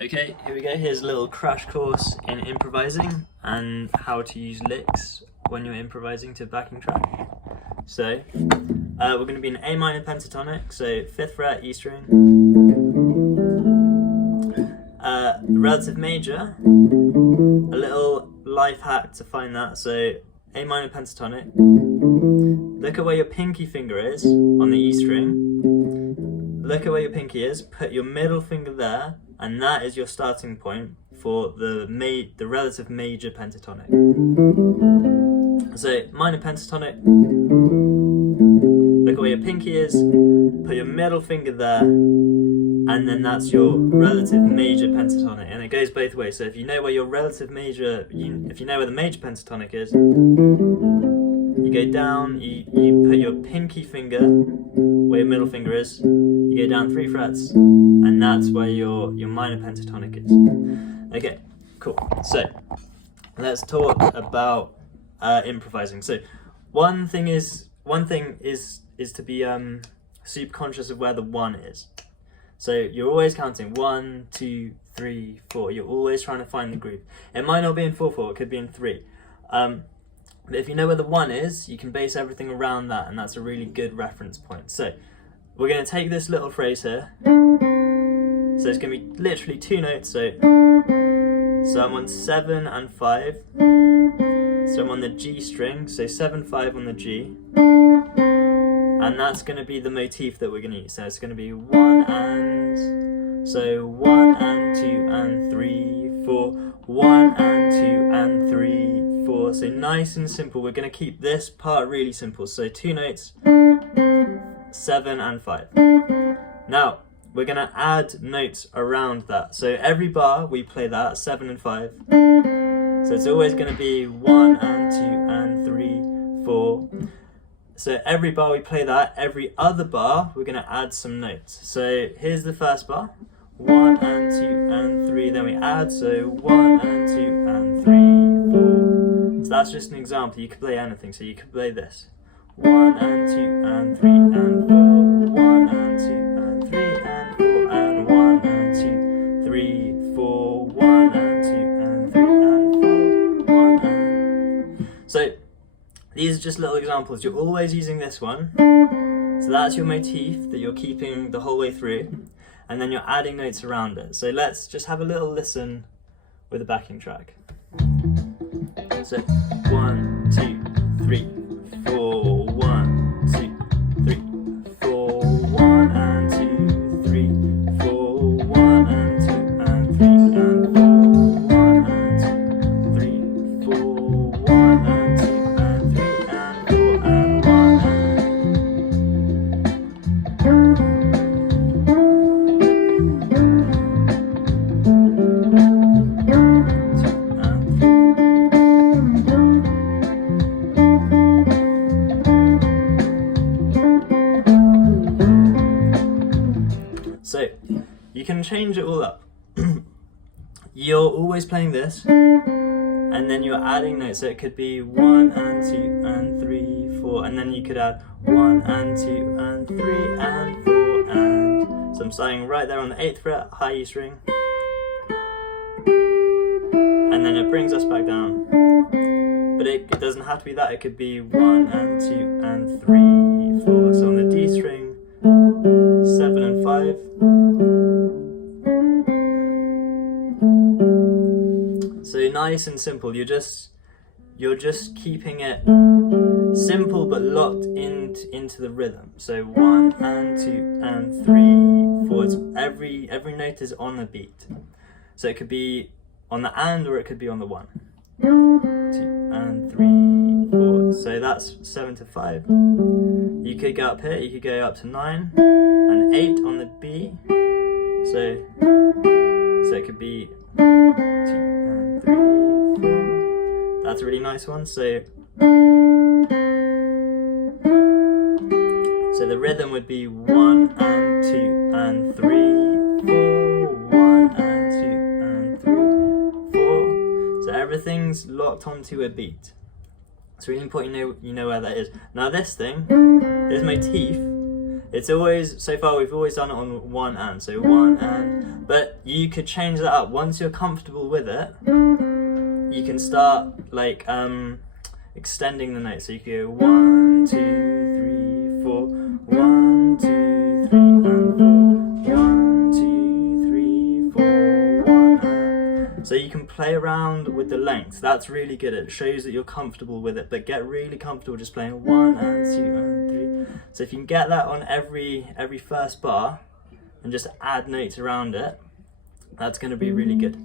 Okay, here we go. Here's a little crash course in improvising and how to use licks when you're improvising to backing track. So, we're going to be in A minor pentatonic, so 5th fret, E string. Relative major, a little life hack to find that. So, A minor pentatonic. Look at where your pinky finger is on the E string. Look at where your pinky is, put your middle finger there, and that is your starting point for the relative major pentatonic. So minor pentatonic, look at where your pinky is, put your middle finger there, and then that's your relative major pentatonic, and it goes both ways. So if you know where your relative major, if you know where the major pentatonic is, you go down, you put your pinky finger where your middle finger is, you go down 3 frets, and that's where your minor pentatonic is. Okay, cool. So let's talk about improvising. So one thing is to be super conscious of where the 1 is. So you're always counting 1, 2, 3, 4. You're always trying to find the groove. It might not be in 4/4, it could be in 3. But if you know where the 1 is, you can base everything around that, and that's a really good reference point. So we're going to take this little phrase here. So it's going to be literally 2 notes. So I'm on 7 and 5. So I'm on the G string. So 7, 5 on the G. And that's going to be the motif that we're going to use. So it's going to be 1 and... So 1 and 2 and 3, 4. 1 and 2 and 3, 4. So nice and simple. We're going to keep this part really simple. So 2 notes, 7 and 5. Now, we're going to add notes around that. So every bar we play that, 7 and 5. So it's always going to be 1 and 2 and 3, 4. So every bar we play that, every other bar we're going to add some notes. So here's the first bar, 1 and 2 and 3, then we add, so 1 and 2 and 3, 4. So that's just an example. You could play anything, so you could play this. 1 and 2 and 3 and 4, 1 and 2 and 3 and 4, and 1 and 2, 3, 4, 1 and 2 and 3 and 4, 1 and... So these are just little examples. You're always using this one. So that's your motif that you're keeping the whole way through, and then you're adding notes around it. So let's just have a little listen with a backing track. So 1, 2, 3, 4, 1, 2, 3, 4, 1 and 2, 3, 4, 1 and 2 and 3 and 4, 1 and 2, 3, 4, 1 and 2 and 3 and 4 and 1 So you can change it all up. You're always playing this, and then you're adding notes. So it could be 1 and 2 and 3, 4, and then you could add 1 and 2 and 3 and 4 and... So I'm starting right there on the 8th fret, high E string, and then it brings us back down. But it doesn't have to be that. It could be 1 and 2 and 3, 4. So on the D string, 7 and 5. So nice and simple. You're just keeping it simple but locked into the rhythm. So 1 and 2 and 3, 4. It's every note is on the beat. So it could be on the and, or it could be on the 1. 2 and 3, 4. So that's 7 to 5. You could go up here. You could go up to 9 and 8 on the B. So it could be 2 and 3, 4. That's a really nice one. So the rhythm would be 1 and 2 and 3, 4, 1 and 2 and 3, 4. So everything's locked onto a beat. It's really important you know where that is. Now this motif, it's always, so far we've always done it on 1 and, so 1 and, but you could change that up. Once you're comfortable with it, you can start like extending the notes. So you can go 1, 2, 3, 4, 1, 2, 3, and 4, 1, 2, 3, 4, 1. So you can play around with the length. That's really good. It shows that you're comfortable with it, but get really comfortable just playing 1 and 2 and 3. So if you can get that on every first bar and just add notes around it, that's going to be really good.